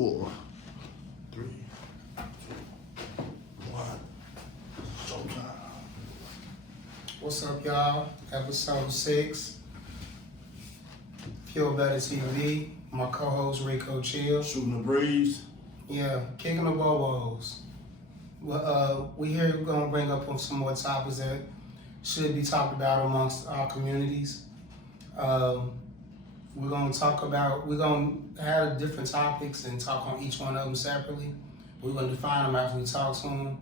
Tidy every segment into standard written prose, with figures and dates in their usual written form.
4, 3, 2, 1. Showtime. What's up, y'all? Episode 6. Feel Better TV. My co-host Rico Chill. Shooting the breeze. Yeah, kicking the bobos. Well, we here gonna bring up some more topics that should be talked about amongst our communities. We're gonna have different topics and talk on each one of them separately. We're gonna define them after we talk to them.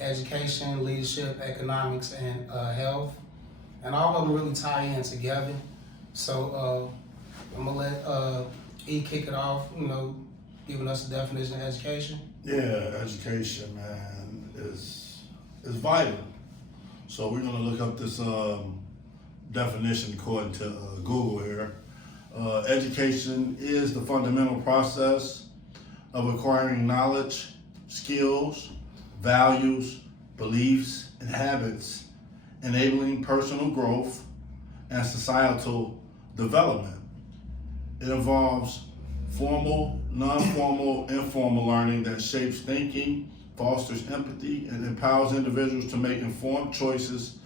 Education, leadership, economics, and health. And all of them really tie in together. So I'm gonna let E kick it off, giving us the definition of education. Yeah, education, man, is vital. So we're gonna look up this definition according to Google here. Education is the fundamental process of acquiring knowledge, skills, values, beliefs, and habits, enabling personal growth and societal development. It involves formal, non-formal, informal learning that shapes thinking, fosters empathy, and empowers individuals to make informed choices.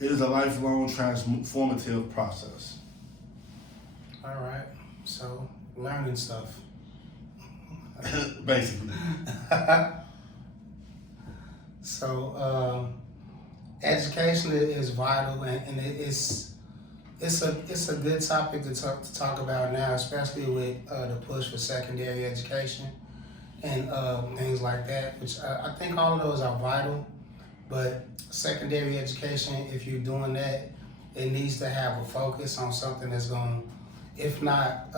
It is a lifelong transformative process. All right, so learning stuff. Basically. So education is vital, and it's a good topic to talk about now, especially with the push for secondary education and things like that, which I think all of those are vital. But secondary education, if you're doing that, it needs to have a focus on something that's going to, if not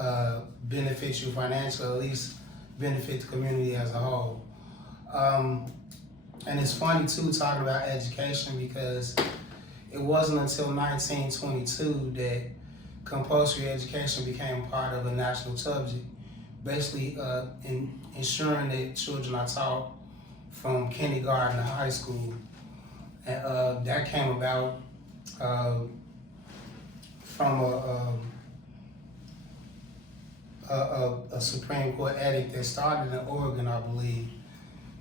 benefit you financially, at least benefit the community as a whole. And it's funny too talking about education, because it wasn't until 1922 that compulsory education became part of a national subject, basically ensuring that children are taught from kindergarten to high school. And that came about from a Supreme Court edict that started in Oregon, I believe.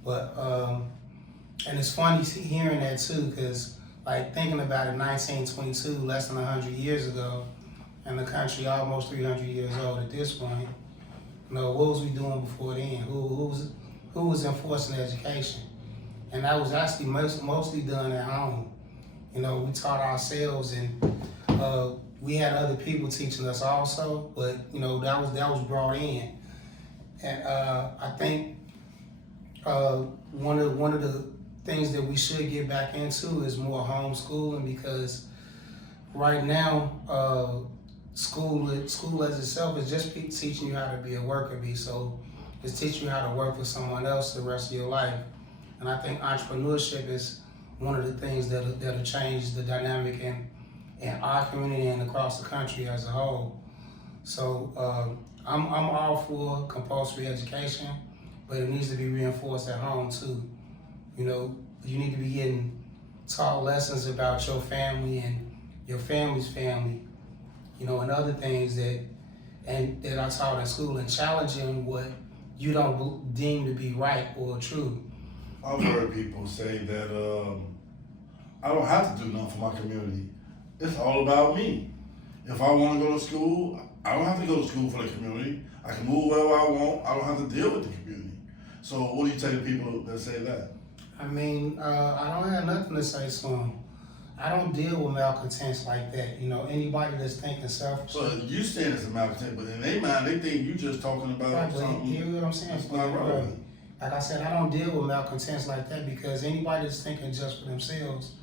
But and it's funny hearing that too, because like thinking about it, 1922, less than 100 years ago, and the country almost 300 years old at this point. What was we doing before then? Who was enforcing education? And that was actually mostly done at home. We taught ourselves, and we had other people teaching us also, but that was brought in. And I think one of the things that we should get back into is more homeschooling, because right now school as itself is just teaching you how to be a worker bee. So it's teaching you how to work for someone else the rest of your life. And I think entrepreneurship is one of the things that'll change the dynamic in our community and across the country as a whole. So I'm all for compulsory education, but it needs to be reinforced at home too. You need to be getting taught lessons about your family and your family's family, and other things that are taught in school, and challenging what you don't deem to be right or true. I've heard people say that I don't have to do nothing for my community. It's all about me. If I want to go to school, I don't have to go to school for the community. I can move wherever I want. I don't have to deal with the community. So what do you tell the people that say that? I mean, I don't have nothing to say to them. I don't deal with malcontents like that. Anybody that's thinking selfishly. So you saying it's a malcontent, but in their mind, they think you just talking about right, something. You hear what I'm saying? It's not relevant. Like I said, I don't deal with malcontents like that, because anybody that's thinking just for themselves,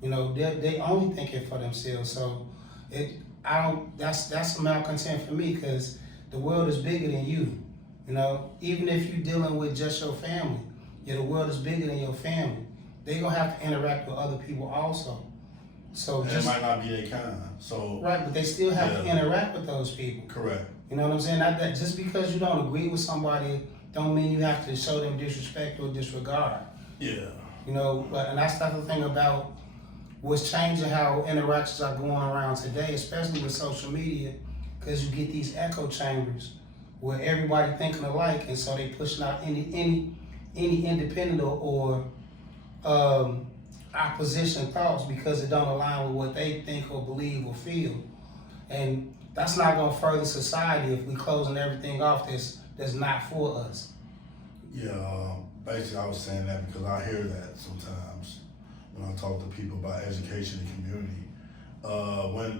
they only thinking for themselves. So that's a malcontent for me, because the world is bigger than you. Even if you're dealing with just your family, the world is bigger than your family. They're gonna have to interact with other people also. So and it might not be their kind. So right, but they still have to interact with those people. Correct. You know what I'm saying? Not that just because you don't agree with somebody, don't mean you have to show them disrespect or disregard. Yeah. And that's the thing about what's changing how interactions are going around today, especially with social media, because you get these echo chambers where everybody thinking alike, and so they pushing out any independent or opposition thoughts because it don't align with what they think or believe or feel, and that's not gonna further society if we closing everything off that's not for us. Yeah, basically I was saying that because I hear that sometimes when I talk to people about education and community.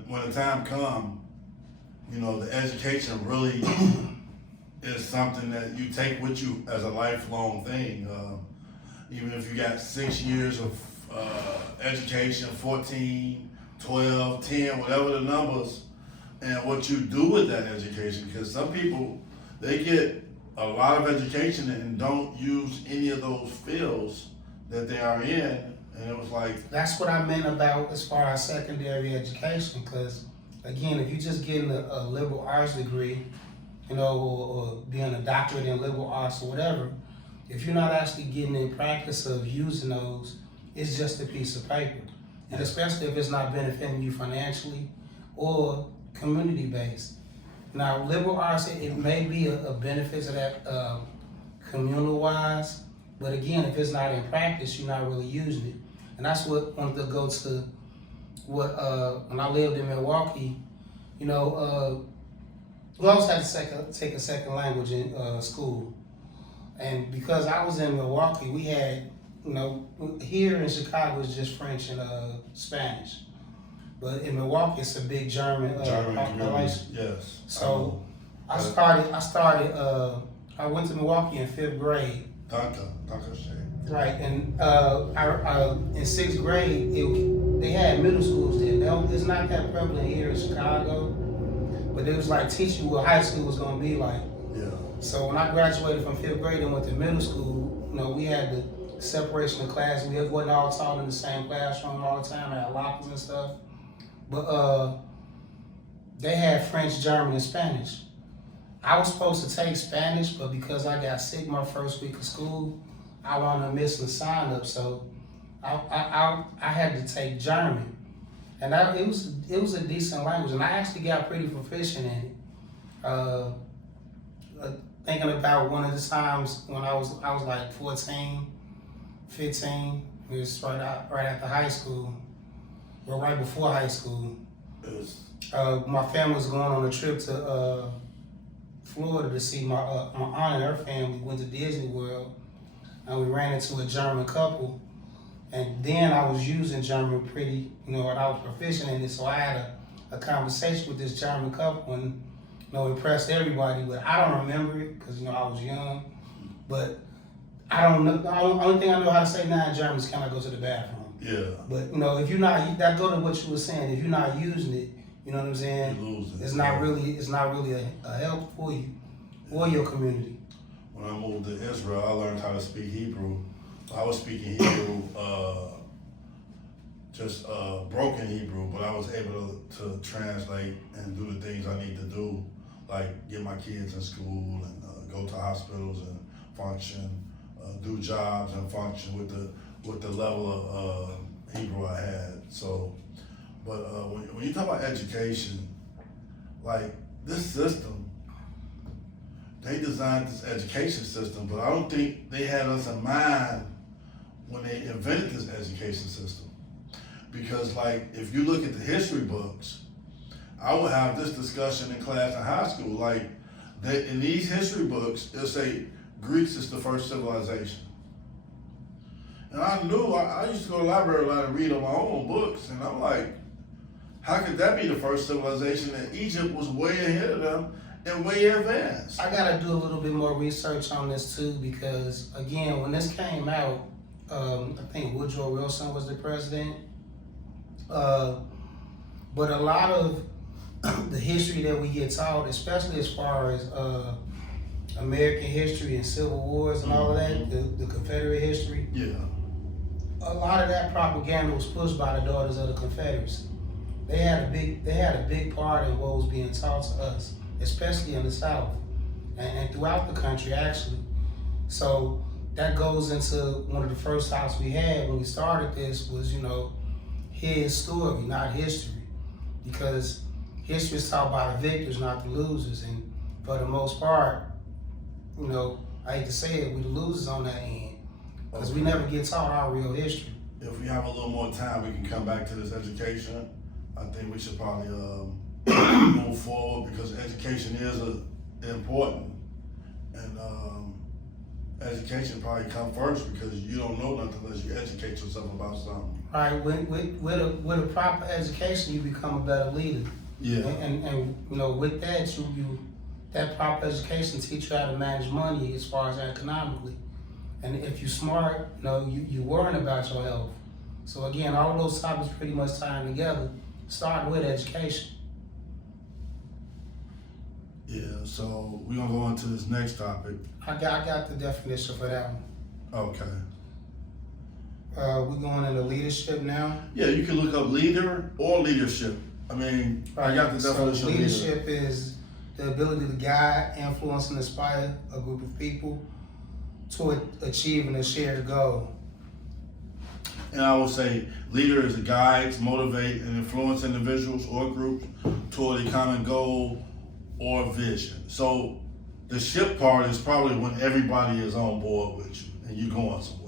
When the time comes, you know, the education really is something that you take with you as a lifelong thing. Even if you got 6 years of education, 14, 12, 10, whatever the numbers, and what you do with that education, because some people, they get a lot of education and don't use any of those fields that they are in, and it was like... That's what I meant about as far as secondary education, because again, if you're just getting a liberal arts degree, you know, or being a doctorate in liberal arts or whatever, if you're not actually getting in practice of using those, it's just a piece of paper. And especially if it's not benefiting you financially or community-based. Now, liberal arts, it may be a benefit to that communal-wise, but again, if it's not in practice, you're not really using it. And that's what I wanted to go to what, when I lived in Milwaukee, you know, we always had to take a second language in school. And because I was in Milwaukee, we had, you know, here in Chicago it's just French and Spanish. But in Milwaukee it's a big German community, yes. So I went to Milwaukee in 5th grade. Danke schön. Right, and in 6th grade, they had middle schools there. It's not that prevalent here in Chicago, but it was like teaching you what high school was gonna be like. Yeah. So when I graduated from 5th grade and went to middle school, you know, we had the separation of classes. We wasn't all taught in the same classroom all the time. We had lockers and stuff. But they had French, German, and Spanish. I was supposed to take Spanish, but because I got sick my first week of school, I wound up missing the sign up, so I had to take German, and it was a decent language, and I actually got pretty proficient in it. Thinking about one of the times when I was like 14, 15, it was right after high school, or right before high school. My family was going on a trip to Florida to see my aunt and her family. Went to Disney World. And we ran into a German couple, and then I was using German pretty, you know, and I was proficient in it, so I had a conversation with this German couple and, you know, impressed everybody, but I don't remember it because, you know, I was young, but I don't know, the only thing I know how to say now in German is can I go to the bathroom? Yeah. But, you know, if you're not, that go to what you were saying, if you're not using it, you know what I'm saying? You lose it. It's not really a help for you or your community. When I moved to Israel, I learned how to speak Hebrew. I was speaking Hebrew, just broken Hebrew, but I was able to translate and do the things I need to do, like get my kids in school and go to hospitals and function, do jobs and function with the level of Hebrew I had. So, but when you talk about education, like this system, they designed this education system, but I don't think they had us in mind when they invented this education system. Because like, if you look at the history books, I would have this discussion in class in high school, like in these history books, they'll say Greece is the first civilization. And I knew, I used to go to the library a lot and read on my own books, and I'm like, how could that be the first civilization? And Egypt was way ahead of them and way advanced. I gotta do a little bit more research on this too, because again, when this came out, I think Woodrow Wilson was the president. But a lot of the history that we get taught, especially as far as American history and civil wars and all of that, the Confederate history. Yeah. A lot of that propaganda was pushed by the Daughters of the Confederacy. They had a big part in what was being taught to us, especially in the South and throughout the country actually. So that goes into one of the first topics we had when we started this was, you know, his story, not history. Because history is taught by the victors, not the losers. And for the most part, you know, I hate to say it, we the losers on that end. Because we never get taught our real history. If we have a little more time, we can come back to this education. I think we should probably move forward because education is important. And education probably come first because you don't know nothing unless you educate yourself about something. Right, with a proper education, you become a better leader. Yeah. And you know, with that, that proper education teach you how to manage money as far as economically. And if you're smart, you know, you worrying about your health. So again, all of those topics pretty much tie together, starting with education. Yeah, so we're gonna go on to this next topic. I got the definition for that one. Okay. We're going into leadership now. Yeah, you can look up leader or leadership. I mean, I got the definition So of leader. leadership is the ability to guide, influence, and inspire a group of people toward achieving a shared goal. And I would say leader is a guide to motivate and influence individuals or groups toward a common goal or vision. So the ship part is probably when everybody is on board with you and you're going somewhere.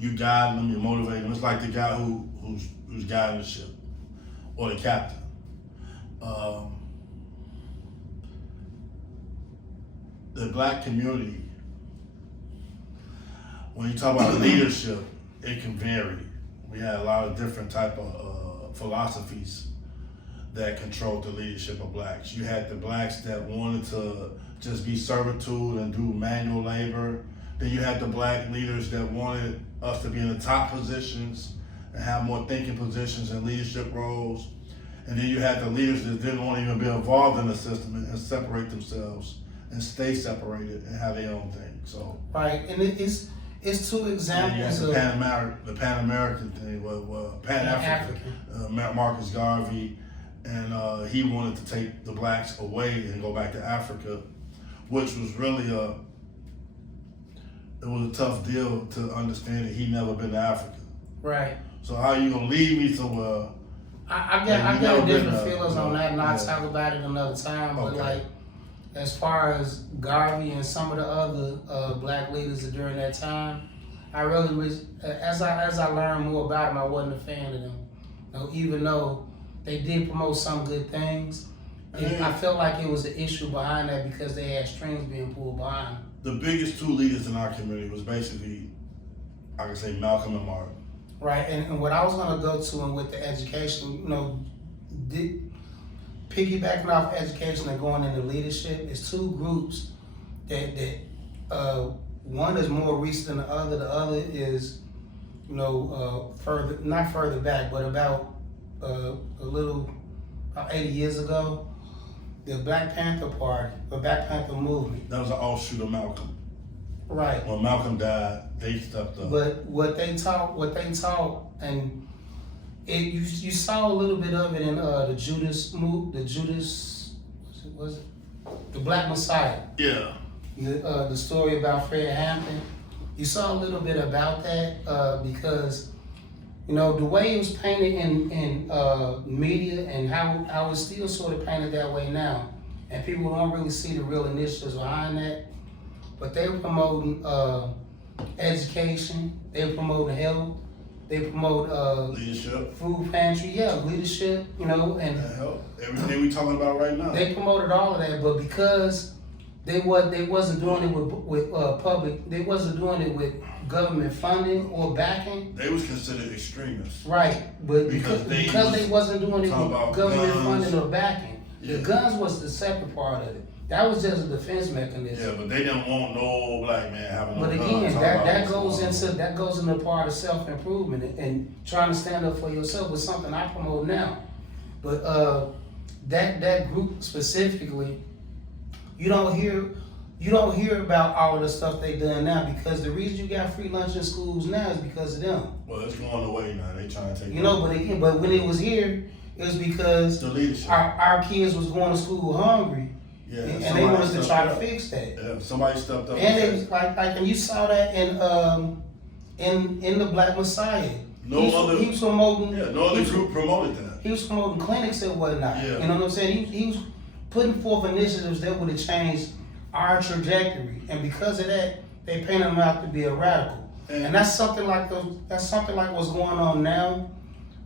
You guide them, you motivate them. It's like the guy who's guiding the ship or the captain. The black community, when you talk about leadership, it can vary. We had a lot of different type of philosophies that controlled the leadership of blacks. You had the blacks that wanted to just be servitude and do manual labor. Then you had the black leaders that wanted us to be in the top positions and have more thinking positions and leadership roles. And then you had the leaders that didn't want to even be involved in the system and separate themselves and stay separated and have their own thing. So right, and it's two examples the of Pan American thing, Pan African, Marcus Garvey, and he wanted to take the blacks away and go back to Africa, which was really it was a tough deal to understand that he'd never been to Africa. right. So how you gonna lead me somewhere? I you got never different been, feelings on that, and I'll yeah. talk about it another time. But Okay. like, as far as Garvey and some of the other black leaders during that time, I really was as I learned more about them, I wasn't a fan of them. You know, even though they did promote some good things, I felt like it was an issue behind that because they had strings being pulled behind them. The biggest two leaders in our community was basically, I can say, Malcolm and Martin. Right, and what I was gonna go to and with the education, you know, piggybacking off education and going into leadership is two groups that one is more recent than the other. The other is, you know, not further back, but about about 80 years ago, the Black Panther Party, the Black Panther movement. That was an offshoot of Malcolm. Right. When Malcolm died, they stepped up. But what they taught, and you saw a little bit of it in the Judas, the Black Messiah. Yeah. The story about Fred Hampton. You saw a little bit about that because, you know, the way it was painted in media and how it's still sort of painted that way now, and people don't really see the real initiatives behind that. But they were promoting education, they were promoting health, they promote Leadership. food pantry, leadership, you know, and Help. Everything we talking about right now. they promoted all of that. But because they wasn't doing it with public, they wasn't doing it with government funding or backing. They was considered extremists. Right, but Because because they wasn't doing it talking with about government guns. funding or backing. Yeah. The guns was the separate part of it. That was just a defense mechanism. Yeah, but they didn't want no black man having no But guns. again, Talking that about goes into part of self-improvement and trying to stand up for yourself was something I promote now. But that group specifically, you don't hear about all of the stuff they done now because the reason you got free lunch in schools now is because of them. Well, it's going away now. They trying to take. You know, but when it was here, it was because the leadership. our kids was going to school hungry. Yeah, And they somebody wanted to stepped try to up. fix that. Yeah, somebody stepped up. And it was and you saw that in the Black Messiah. He was promoting. Yeah, no other group promoted that. He was promoting clinics and whatnot. Yeah. You know what I'm saying? He was putting forth initiatives that would have changed our trajectory. And because of that, they painted him out to be a radical. And that's something like what's going on now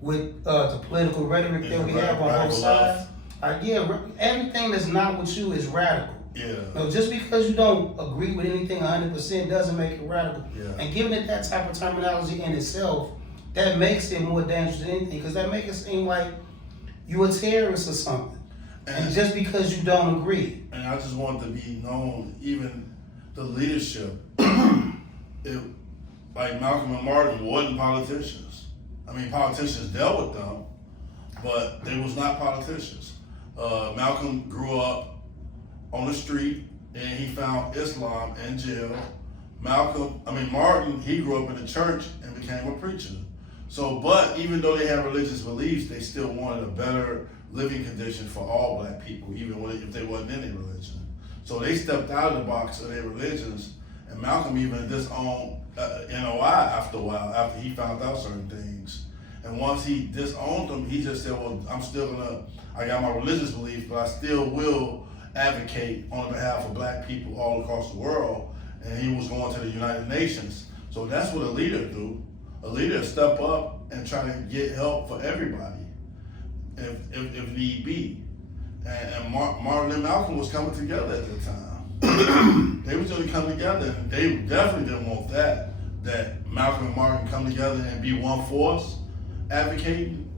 with the political rhetoric that we have on both sides. Everything that's not with you is radical. Yeah. No, just because you don't agree with anything 100% doesn't make it radical. Yeah. And giving it that type of terminology in itself, that makes it more dangerous than anything, because that makes it seem like you're a terrorist or something. And just because you don't agree. And I just want to be known, even the leadership, like Malcolm and Martin wasn't politicians. I mean, politicians dealt with them, but they was not politicians. Malcolm grew up on the street and he found Islam in jail. Martin, he grew up in the church and became a preacher. So, but even though they had religious beliefs, they still wanted a better living condition for all black people, even if they wasn't in their religion. So they stepped out of the box of their religions, and Malcolm even disowned NOI after a while, after he found out certain things. And once he disowned them, he just said, well, I got my religious beliefs, but I still will advocate on behalf of black people all across the world. And he was going to the United Nations. So that's what a leader do. A leader step up and try to get help for everybody, if need be. And Martin and Malcolm was coming together at the time. They was going to come together, and they definitely didn't want that Malcolm and Martin come together and be one force, advocating,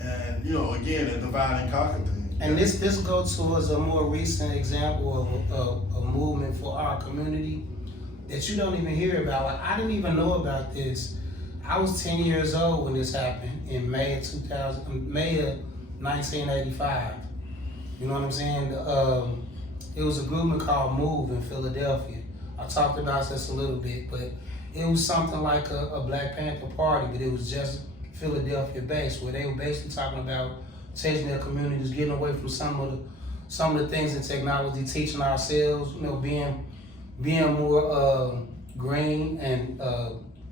and again, a divide and conquer thing. And this goes towards a more recent example of a movement for our community that you don't even hear about. Like, I didn't even know about this. I was 10 years old when this happened in May of 1985. You know what I'm saying? It was a movement called MOVE in Philadelphia. I talked about this a little bit, but it was something like a Black Panther Party, but it was just Philadelphia based, where they were basically talking about changing their communities, getting away from some of the things in technology, teaching ourselves, being more green and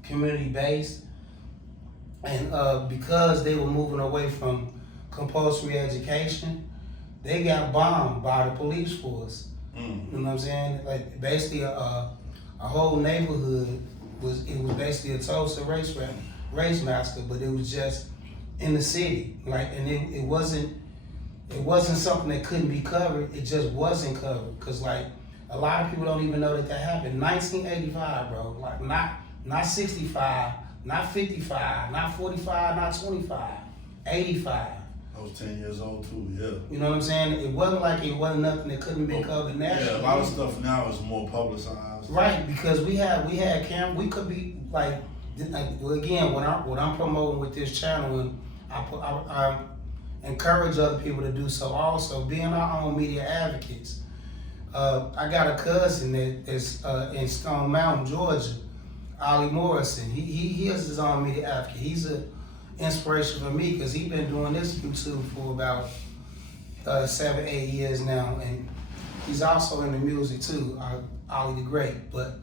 community based. And because they were moving away from compulsory education, they got bombed by the police force. You know what I'm saying? Like, basically a whole neighborhood was basically a Tulsa race massacre, but it was just in the city. Like, and it wasn't something that couldn't be covered. It just wasn't covered, because like a lot of people don't even know that happened. 1985, bro. Like, not 65, not 55, not 45, not 25, 85. I was 10 years old too, yeah. You know what I'm saying? It wasn't like it wasn't nothing that couldn't be covered nationally. Yeah, a lot of stuff now is more publicized. Right, because we had camera. We could be like again, what I'm promoting with this channel, and I encourage other people to do so also, being our own media advocates. I got a cousin that's in Stone Mountain, Georgia, Ollie Morrison. He is his own media advocate. He's an inspiration for me, because he's been doing this YouTube for about 7-8 years now, and he's also in the music too, Ollie the Great. But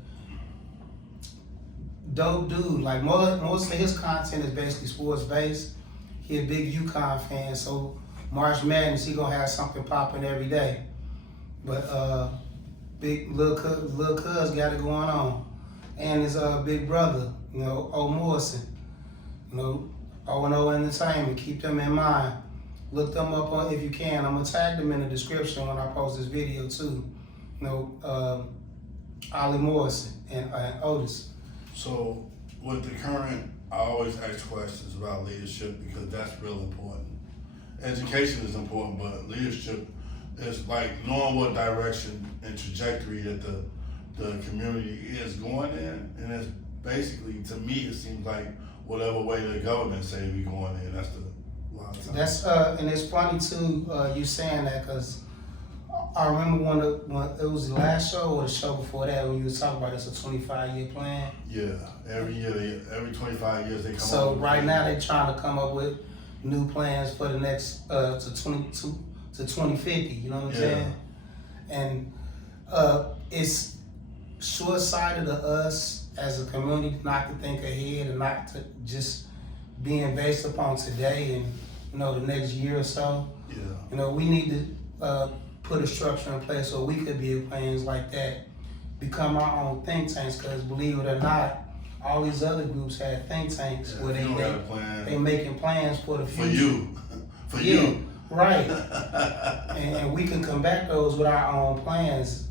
dope dude. Like, most of his content is basically sports based. He a big UConn fan, so March Madness, he gonna have something popping every day. But big Lil Cuz got it going on, and his big brother, O Morrison, O&O Entertainment. Keep them in mind. Look them up if you can. I'm gonna tag them in the description when I post this video too. Ollie Morrison and Otis. So with the current, I always ask questions about leadership, because that's real important. Education is important, but leadership is like knowing what direction and trajectory that the community is going in, and it's basically, to me, it seems like whatever way the government say we going in, that's a lot of times. And it's funny too, you saying that, because I remember when it was the last show or the show before that, when you was talking about it's a 25-year plan. Yeah, every year, every 25 years they come up. So right now they're trying to come up with new plans for the next to 2050. You know what I'm saying? And it's short-sighted of us as a community not to think ahead and not to just being based upon today and the next year or so. Yeah. We need to put a structure in place so we could build plans like that, become our own think tanks. Because believe it or not, all these other groups had think tanks where you don't got a plan they making plans for the for future. you, for Yeah, you. right. and we can combat those with our own plans.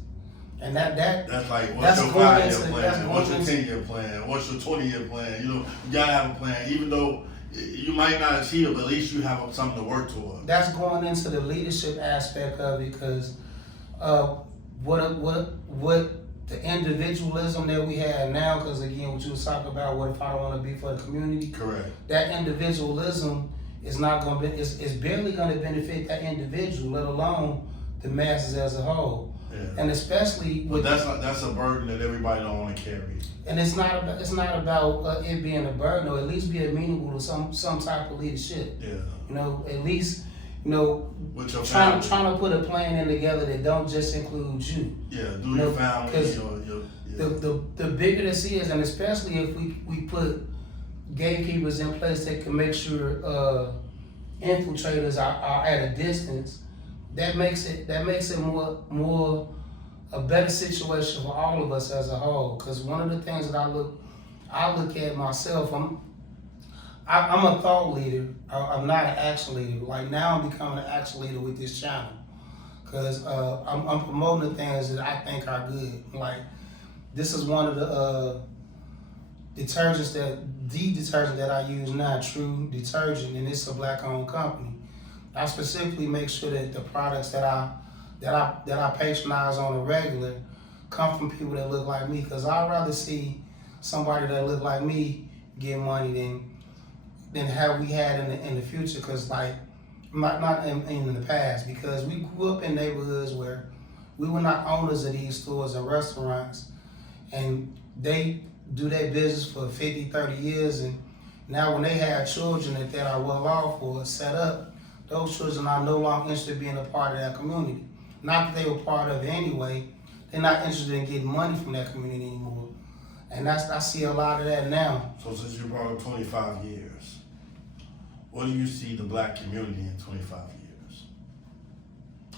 And that's like, what's that's your going 5-year into- plan? What's your into- 10-year plan? What's your 20-year plan? You know, you gotta have a plan, even though you might not achieve it, but at least you have something to work toward. that's going into the leadership aspect of it, because what the individualism that we have now, because again, what you was talking about, what if I don't want to be for the community? Correct. That individualism is not going to be, it's barely going to benefit that individual, let alone the masses as a whole. Yeah. And especially But with, that's a burden that everybody don't want to carry. and it's not about it being a burden, or at least be amenable to some type of leadership. Yeah. You know, at least, you know, With your trying family. to put a plan in together that don't just include you. Yeah, do No, your family, 'cause your The bigger this is, and especially if we put gatekeepers in place that can make sure infiltrators are at a distance, that makes it more a better situation for all of us as a whole. Because one of the things that I look at myself, I'm a thought leader. I'm not an action leader. Like now, I'm becoming an action leader with this channel, because I'm promoting the things that I think are good. Like, this is one of the detergent that I use now, True Detergent, and it's a black-owned company. I specifically make sure that the products that I patronize on a regular come from people that look like me, because I'd rather see somebody that look like me get money than how we had in the future. Because like not in the past, because we grew up in neighborhoods where we were not owners of these stores and restaurants, and they do their business for 50, 30 years, and now when they have children that are well off or set up, those children are no longer interested in being a part of that community. Not that they were part of it anyway, they're not interested in getting money from that community anymore. And I see a lot of that now. So since you brought up 25 years, what do you see the black community in 25 years?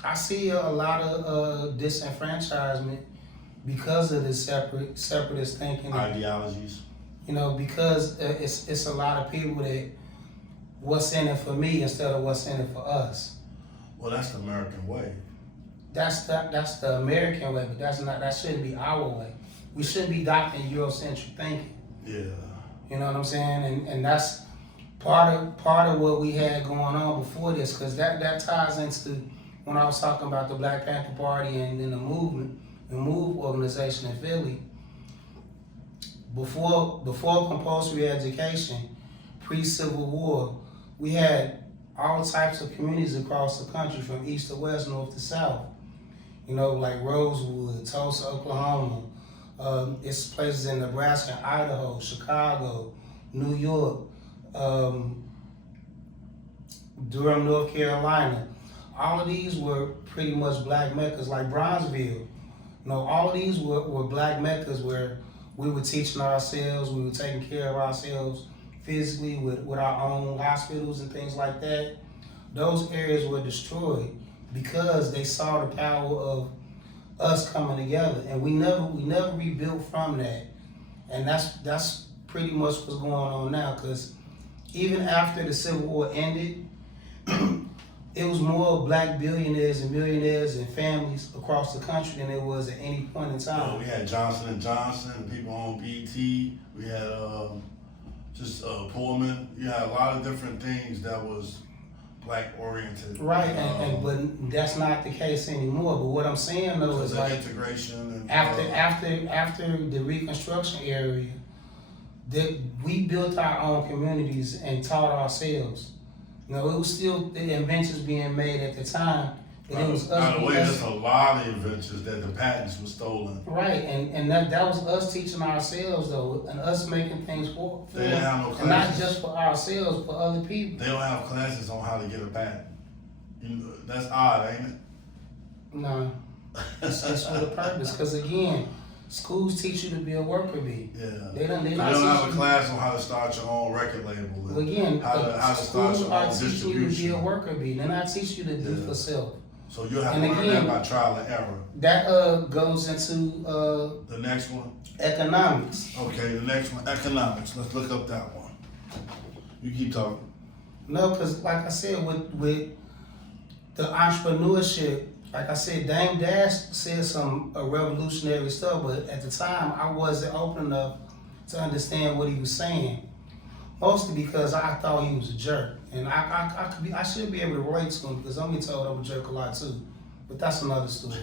I see a lot of disenfranchisement because of this separatist thinking. Ideologies. You know, because it's a lot of people that what's in it for me instead of what's in it for us. Well, that's the American way. That's the American way, but that shouldn't be our way. We shouldn't be adopting Eurocentric thinking. Yeah. You know what I'm saying? And that's part of what we had going on before this, because that ties into when I was talking about the Black Panther Party and then the MOVE organization in Philly. Before compulsory education, pre-Civil War, we had all types of communities across the country, from east to west, north to south. You know, like Rosewood, Tulsa, Oklahoma. It's places in Nebraska, Idaho, Chicago, New York, Durham, North Carolina. All of these were pretty much black meccas, like Bronzeville. You know, all of these were black meccas where we were teaching ourselves, we were taking care of ourselves physically with our own hospitals and things like that. Those areas were destroyed because they saw the power of us coming together, and we never rebuilt from that. And that's pretty much what's going on now, because even after the Civil War ended, it was more black billionaires and millionaires and families across the country than there was at any point in time. We had Johnson & Johnson, and people on BT. We had Pullman. You had a lot of different things that was black oriented. Right, but that's not the case anymore. But what I'm saying though is like integration and after the Reconstruction era, that we built our own communities and taught ourselves. You know, it was still the inventions being made at the time, but it was us. By the way, there's a lot of inventions that the patents were stolen. Right, and that was us teaching ourselves though, and us making things for They didn't have no and not classes. just for ourselves, for other people. They don't have classes on how to get a patent. That's odd, ain't it? No, it's for the purpose. Because again, schools teach you to be a worker bee. Yeah. They don't have teach a you. class on how to start your own record label. And Again, how to start schools your are own teaching you to be a distribution. worker bee. They're not teaching you to do Yeah. for self. So you'll have And to learn again- that by trial and error. That goes into The next one, economics. okay, the next one, economics. Let's look up that one. You keep talking. No, because like I said, with the entrepreneurship, like I said, Dame Dash said some revolutionary stuff, but at the time I wasn't open enough to understand what he was saying. Mostly because I thought he was a jerk, and I should be able to relate to him because I'm being told I'm a jerk a lot too. But that's another story.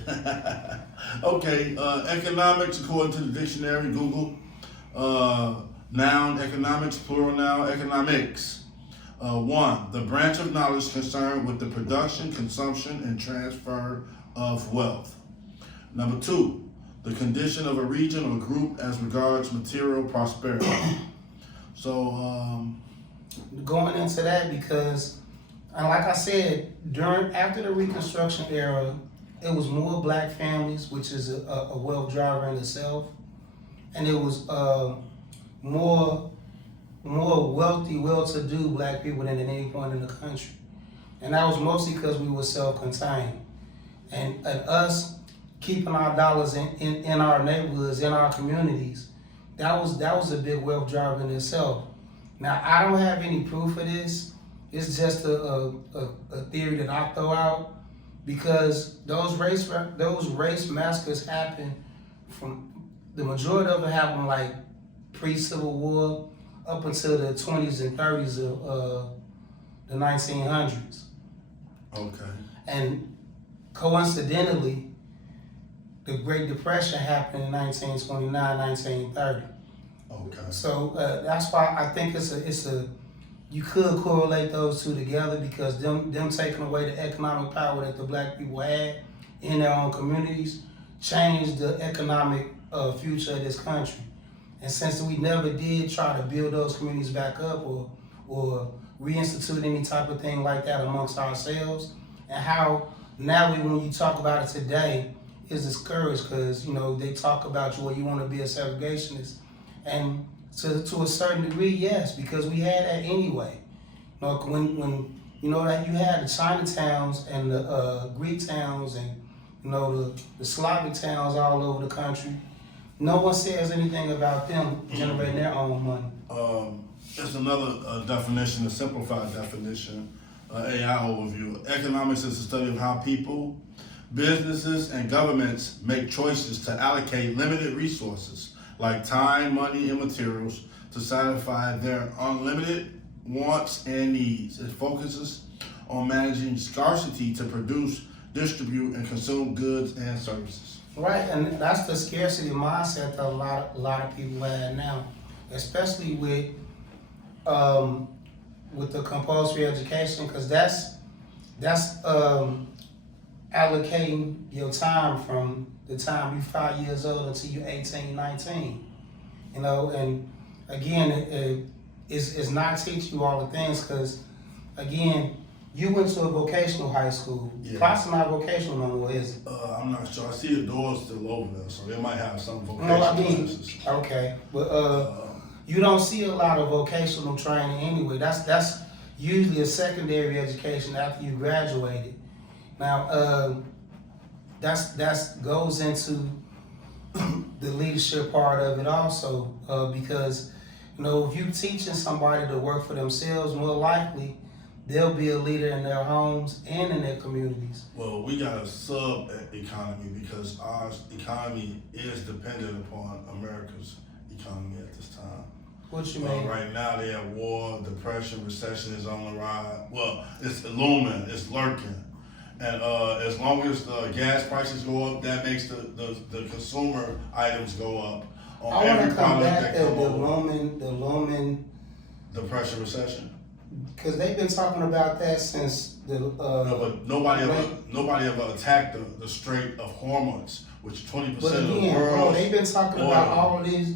Okay, economics, according to the dictionary, Google, noun economics, plural noun economics. One, the branch of knowledge concerned with the production, consumption, and transfer of wealth. Number two, the condition of a region or group as regards material prosperity. So, Going into that because, and like I said, after the Reconstruction era, it was more black families, which is a wealth driver in itself, and it was more wealthy, well-to-do black people than at any point in the country, and that was mostly because we were self-contained, and us keeping our dollars in our neighborhoods, in our communities, that was a big wealth driver in itself. Now, I don't have any proof of this. It's just a theory that I throw out because those race massacres happen the majority of it happened like pre-Civil War up until the 20s and 30s of the 1900s. okay. And coincidentally, the Great Depression happened in 1929, 1930. Okay. So that's why I think you could correlate those two together because them taking away the economic power that the black people had in their own communities changed the economic future of this country. And since we never did try to build those communities back up or reinstitute any type of thing like that amongst ourselves, and how now when you talk about it today is discouraged because they talk about you or you want to be a segregationist. And to a certain degree, yes, because we had that anyway. When that you had the Chinatowns and the Greek towns and the Slavic towns all over the country, no one says anything about them generating their own money. There's another definition, a simplified definition, AI overview. Economics is the study of how people, businesses, and governments make choices to allocate limited resources like time, money, and materials to satisfy their unlimited wants and needs. It focuses on managing scarcity to produce, distribute, and consume goods and services. Right, and that's the scarcity mindset that a lot of people have now, especially with the compulsory education, because that's allocating your time from the time you're 5 years old until you're 18, 19. And again, it's not teaching you all the things because, again, you went to a vocational high school. Yeah. Clarkson not vocational no more, is it? I'm not sure. I see the doors still over there, so they might have some vocational No, I mean, classes. okay, but you don't see a lot of vocational training anyway. That's usually a secondary education after you graduated. Now, that's goes into the leadership part of it also, because if you're teaching somebody to work for themselves, more likely they'll be a leader in their homes and in their communities. Well, we got a sub-economy because our economy is dependent upon America's economy at this time. What you mean? Right now they have war, depression, recession is on the rise. Well, it's looming, it's lurking. And as long as the gas prices go up, that makes the consumer items go up on I want every to come product back that to come the over. looming, Depression, recession. because they've been talking about that since the. No, but nobody ever attacked the Strait of Hormuz, which 20% But of the again, world. they've been talking about all of these.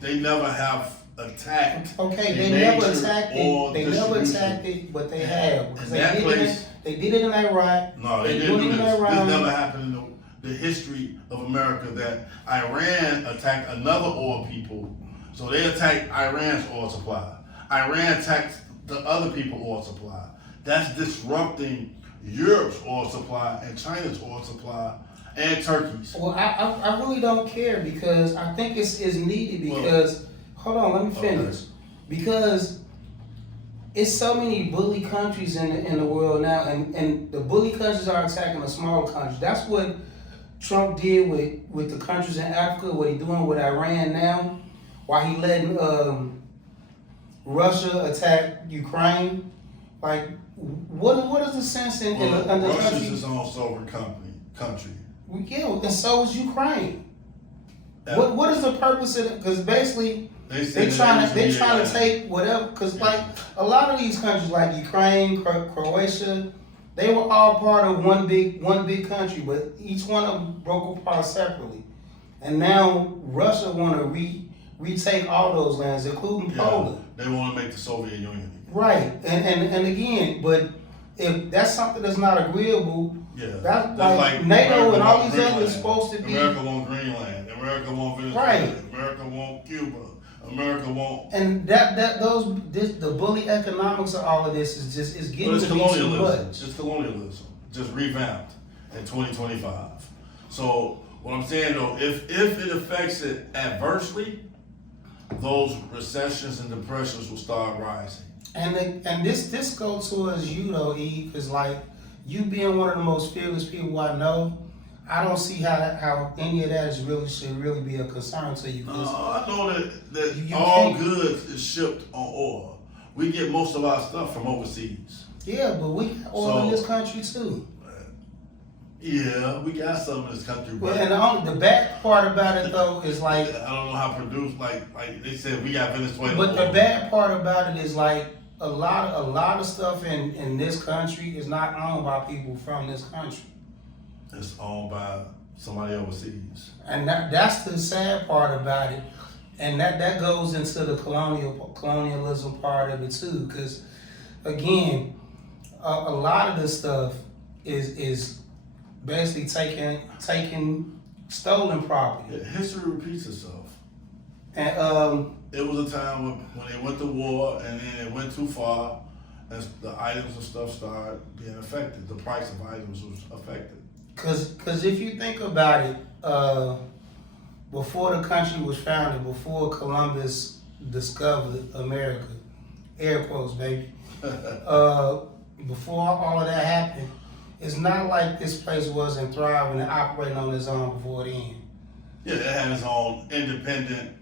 They never have attacked. Okay, a they never major attacked oil it. They never distribution. attacked it, but they have. Because And that place. they did it in Iraq. No, they didn't do this. This never happened in the history of America that Iran attacked another oil people. So they attacked Iran's oil supply. Iran attacked the other people's oil supply. That's disrupting Europe's oil supply and China's oil supply and Turkey's. Well, I really don't care because I think it's needed because, hold on, let me finish. Okay. Because it's so many bully countries in the world now, and the bully countries are attacking the smaller countries. That's what Trump did with the countries in Africa, what he doing with Iran now, while he letting Russia attack Ukraine. Like, what is the sense in the Russia's country? its own sovereign country. Yeah, and so is Ukraine. Yeah. What is the purpose of it? Because basically They trying to take whatever. Because like a lot of these countries, like Ukraine, Croatia, they were all part of one big country, but each one of them broke apart separately. And now Russia want to retake all those lands, including Poland. They want to make the Soviet Union again. Right, and again, but if that's something that's not agreeable, that's like NATO America and all want these others Greenland. supposed to be. America want Greenland. America want Venezuela. Right. America want Cuba. America want. And the bully economics of all of this is getting But it's to be too colonialism. much. Just colonialism. Just revamped in 2025. So what I'm saying though, if it affects it adversely, those recessions and depressions will start rising. And this goes towards you though, E, because like you being one of the most fearless people I know, I don't see how any of that should really be a concern to you. I know that you all can't- goods is shipped on oil. We get most of our stuff from overseas. Yeah, but we got oil in this country too. Yeah, we got some in this country, Well, but and the bad part about it though is like, I don't know how produced. Like they said, we got Venezuela. but the oil. bad part about it is like a lot of stuff in this country is not owned by people from this country. It's owned by somebody overseas. And that's the sad part about it. And that goes into the colonialism part of it too. Because again, a lot of this stuff is basically taking stolen property. Yeah, history repeats itself. And It was a time when they went to war and then it went too far and the items and stuff started being affected. The price of items was affected. Cause if you think about it, before the country was founded, before Columbus discovered America, air quotes, baby. Before all of that happened, it's not like this place wasn't thriving and operating on its own before then. Yeah, it had its own independent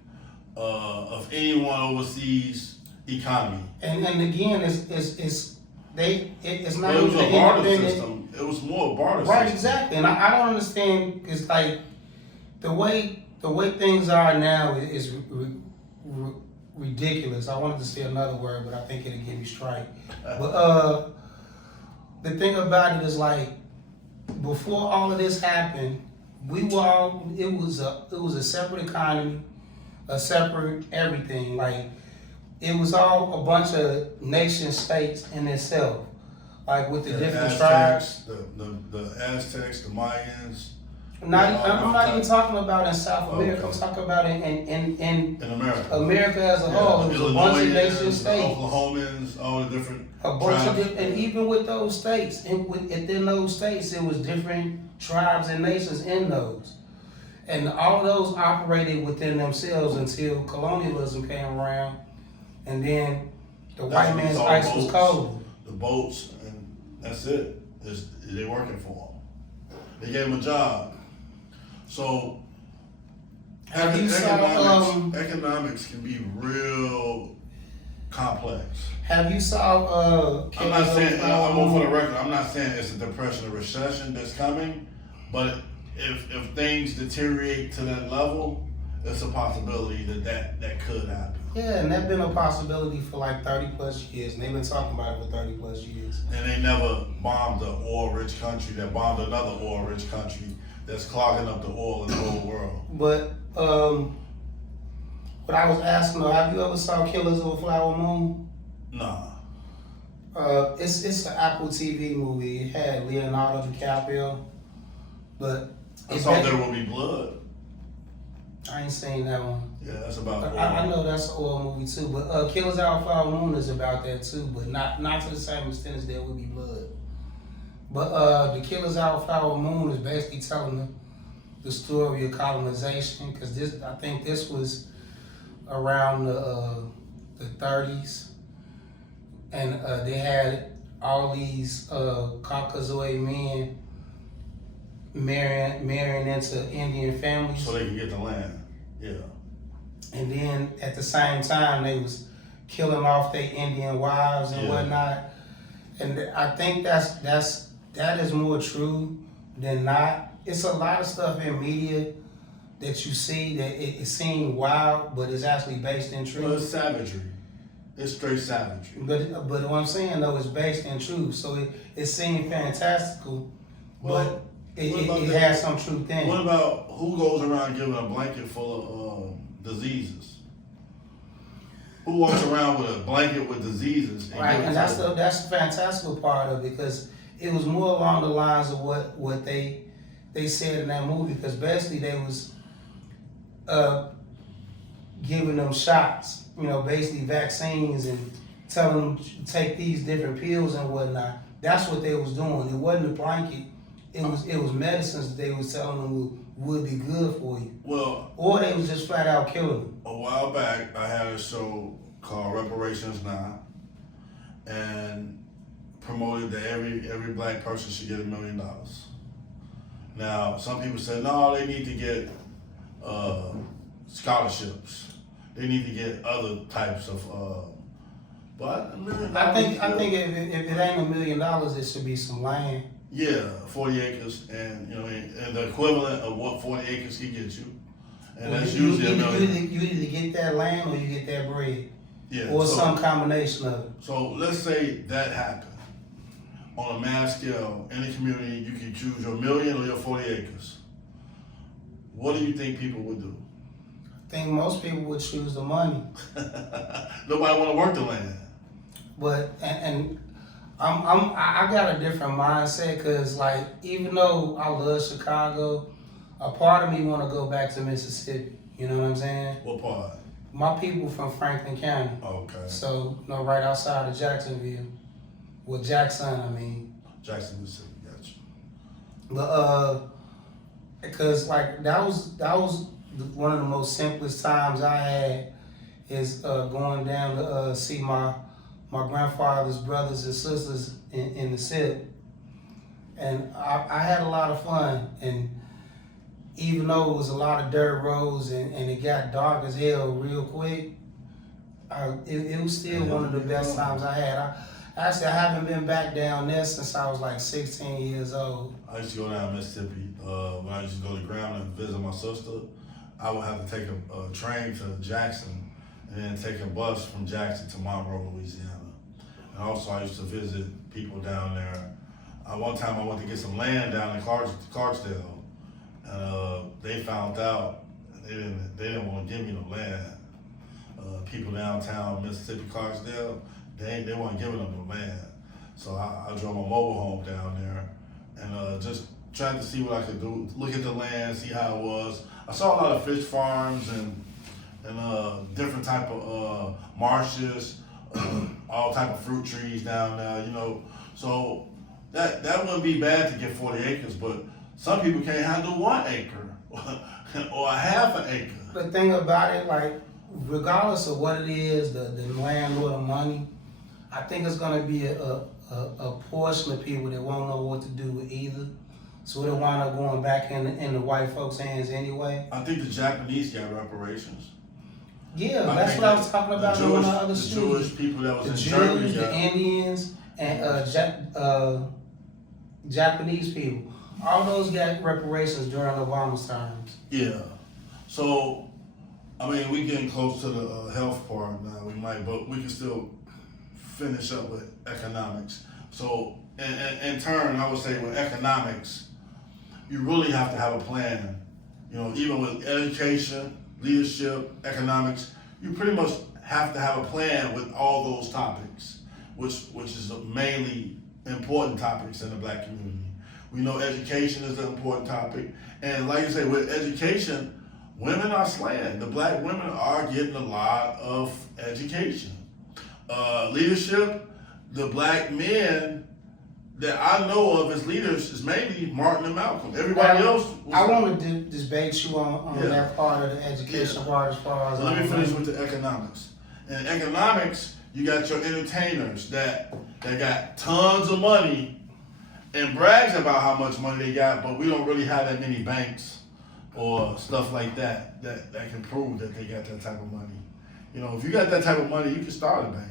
of anyone overseas economy. And again, it's not But it was even a barter independent. system. It was more a barter Right, system. exactly. And I don't understand. It's like the way things are now is ridiculous. I wanted to say another word, but I think it'll get me straight. But the thing about it is like before all of this happened, it was a separate economy, a separate everything. Like it was all a bunch of nation states in itself. Like with the different Aztecs, tribes. the Aztecs, the Mayans. I'm not even talking about in South America. Okay. I'm talking about in In America. America as a whole. It was a bunch of nation Illinoisans, states. Oklahomans, all the different A bunch tribes. of different, and even with those states, within those states, it was different tribes and nations in those. And all of those operated within themselves until colonialism came around. And then the That's white what man's it's all ice was boats. cold. The boats, and that's it. They're working for them. They gave them a job. So Have you saw, economics can be real complex. Have you saw I'm not saying, I'm going for the record, I'm not saying it's a depression or recession that's coming, but if things deteriorate to that level, it's a possibility that could happen. Yeah, and that's been a possibility for like 30 plus years, and they've been talking about it for 30 plus years. And they never bombed an oil-rich country that bombed another oil-rich country that's clogging up the oil in the whole world. But what I was asking though, have you ever saw Killers of a Flower Moon? Nah. It's an Apple TV movie. It had Leonardo DiCaprio, but I thought there would be blood. I ain't seen that one. Yeah, that's about oil. I know that's an oil movie too, but Killers of a Flower Moon is about that too, but not to the same extent as There Will Be Blood. But the Killers Out of Flower Moon is basically telling the story of colonization, because I think this was around the 30s, and they had all these Caucasoid men marrying into Indian families. So they can get the land. Yeah. And then at the same time, they was killing off their Indian wives and whatnot. And I think that is more true than not. It's a lot of stuff in media that you see that it seems wild, but it's actually based in truth. Well, it's savagery. It's straight savagery. But what I'm saying though is based in truth. So it seems fantastical, but it has some truth in it. What about who goes around giving a blanket full of diseases? Who walks around with a blanket with diseases? Right, and that's the fantastical part of it, because it was more along the lines of what they said in that movie, because basically they was giving them shots, basically vaccines, and telling them to take these different pills and whatnot. That's what they was doing. It wasn't a blanket. It was medicines that they was telling them would be good for you. Well, or they was just flat out killing them. A while back, I had a show called Reparations Now, and promoted that every black person should get $1 million. Now, some people said, no, they need to get scholarships. They need to get other types of. But $1 million. I think if it ain't $1 million, it should be some land. Yeah, 40 acres, and and the equivalent of what 40 acres can get you, and that's usually $1 million. You either get that land or you get that bread. Yeah, or some combination of it. So let's say that happened on a mass scale in the community. You can choose your 1 million or your 40 acres. What do you think people would do? I think most people would choose the money. Nobody want to work the land. But and I got a different mindset, because like, even though I love Chicago, a part of me want to go back to Mississippi. You know what I'm saying? What part? My people from Franklin County. Okay. So, right outside of Jacksonville. Well, Jackson, I mean. Jackson, Mississippi, gotcha. But, because like, that was one of the most simplest times I had, is going down to see my grandfather's brothers and sisters in the SIP. And I had a lot of fun. And even though it was a lot of dirt roads and it got dark as hell real quick, it was still one of the best times I had. I haven't been back down there since I was like 16 years old. I used to go down Mississippi. When I used to go to Grambling and visit my sister, I would have to take a train to Jackson and then take a bus from Jackson to Monroe, Louisiana. And also I used to visit people down there. One time I went to get some land down in Clarksdale. And they found out they didn't want to give me no land. People downtown Mississippi, Clarksdale, they weren't giving them no land. So I drove my mobile home down there and just tried to see what I could do. Look at the land, see how it was. I saw a lot of fish farms and different type of marshes, all type of fruit trees down there. So that wouldn't be bad to get 40 acres, but some people can't handle 1 acre or a half an acre. The thing about it, like, regardless of what it is, the land or the money, I think it's gonna be a portion of people that won't know what to do with either. So it'll wind up going back in the white folks' hands anyway. I think the Japanese got reparations. Yeah, that's what I was talking about on the other street. The Jewish people that was the in Jews, Germany, the Indians, and Japanese people. All those got reparations during Obama's times. Yeah. So, I mean, we getting close to the health part now. But we can still finish up with economics. So, in turn, I would say with economics, you really have to have a plan. Even with education, leadership, economics, you pretty much have to have a plan with all those topics, which is mainly important topics in the black community. We know education is an important topic, and like you say, with education, women are slaying. The black women are getting a lot of education. Leadership, the black men that I know of as leaders is maybe Martin and Malcolm. Everybody Now, else. I want to debate you on Yeah. that part of the education part as far as. So let me finish with the economics. In economics, you got your entertainers that got tons of money and brags about how much money they got, but we don't really have that many banks or stuff like that can prove that they got that type of money. You know, if you got that type of money, you can start a bank.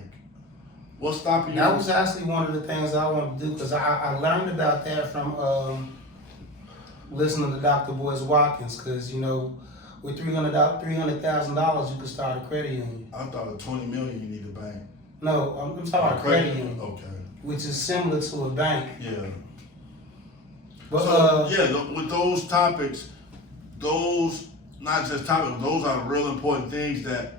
What's stopping you? That was actually one of the things I wanted to do because I learned about that from listening to Dr. Boyce Watkins. Because you know, with $300,000, you could start a credit union. I thought at 20 million you need a bank. No, I'm talking about a credit union, Okay. which is similar to a bank. Yeah. But So, with those topics, those not just topics, those are real important things that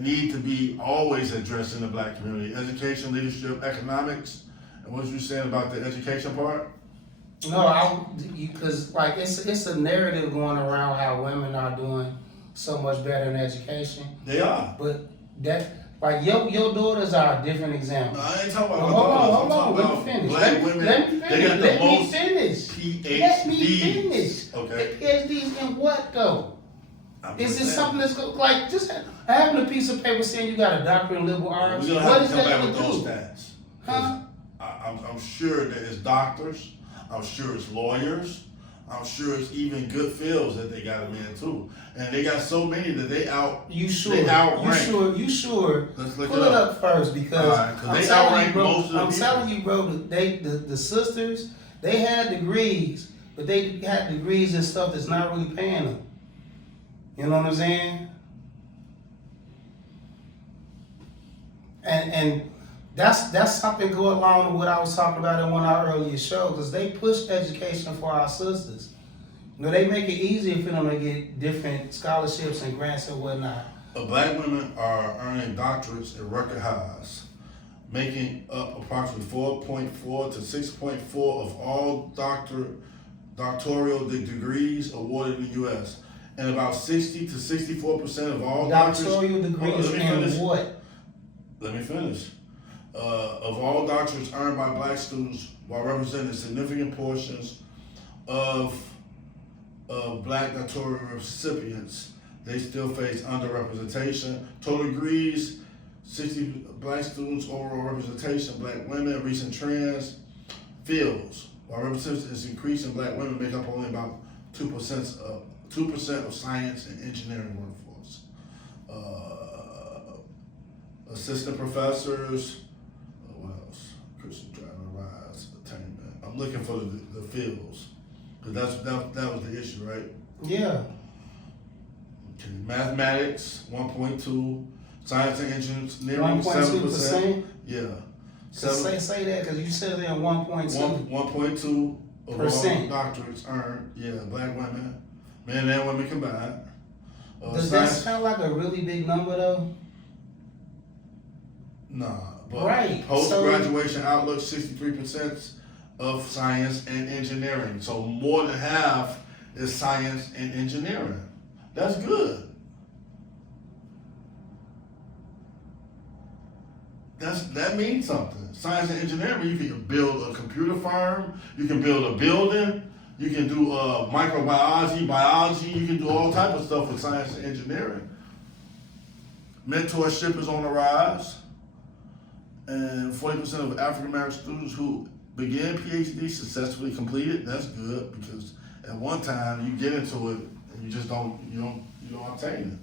need to be always addressed in the black community. Education, leadership, economics, and what you saying about the education part? no, because like it's a narrative going around how women are doing so much better in education, They are. but that like your daughters are a different example. No, I ain't talking Well, about hold my on, daughters. I'm let talking me finish. about black women. Let me finish. They got the Let me most finish. PhDs. Let me finish. Okay. PhDs in what though? I'm Is just it saying. something that's like just having a piece of paper saying you got a doctorate in liberal arts? We're gonna What have is to come that back with gonna those do? stats. 'Cause Huh? I'm sure that it's doctors. I'm sure it's lawyers. I'm sure it's even good fields that they got them in too. And they got so many that they out. You sure? They outrank. You sure? Let's look Pull it it up. up first because Alright, 'cause I'm they telling outrank you, bro. most of the I'm people. telling you, bro. The sisters they had degrees, but they had degrees in stuff that's not really paying them. You know what I'm saying? And that's something go along with what I was talking about in one of our earlier shows, because they push education for our sisters. You know, they make it easier for them to get different scholarships and grants and whatnot. Black women are earning doctorates at record highs, making up approximately 4.4 to 6.4 of all doctoral degrees awarded in the U.S. And about 60 to 64% of all Doctoral Hold on, degrees let me in finish. what? Let me finish. Of all doctorates earned by black students, while representing significant portions of black doctoral recipients, they still face underrepresentation. Total degrees, 60 black students, overall representation, black women, recent trends, fields. While representation is increasing, black women make up only about 2% of science and engineering workforce. Assistant professors, what else? Christian driving rise, attainment. I'm looking for the fields, because that was the issue, right? Yeah. Okay. Mathematics, 1.2. Science and engineering, 7%. 1.2%. Yeah. Say that because you said they're 1.2. 1.2 of all Percent. doctorates earned. Yeah, black women, men and women combined. Does that sound like a really big number though? Nah, but Right, post-graduation outlook, 63% of science and engineering. So more than half is science and engineering. That's good. That means something. Science and engineering, you can build a computer farm, you can build a building, you can do microbiology, biology, you can do all type of stuff with science and engineering. Mentorship is on the rise. And 40% of African American students who begin PhD successfully completed. That's good, because at one time you get into it and you just don't obtain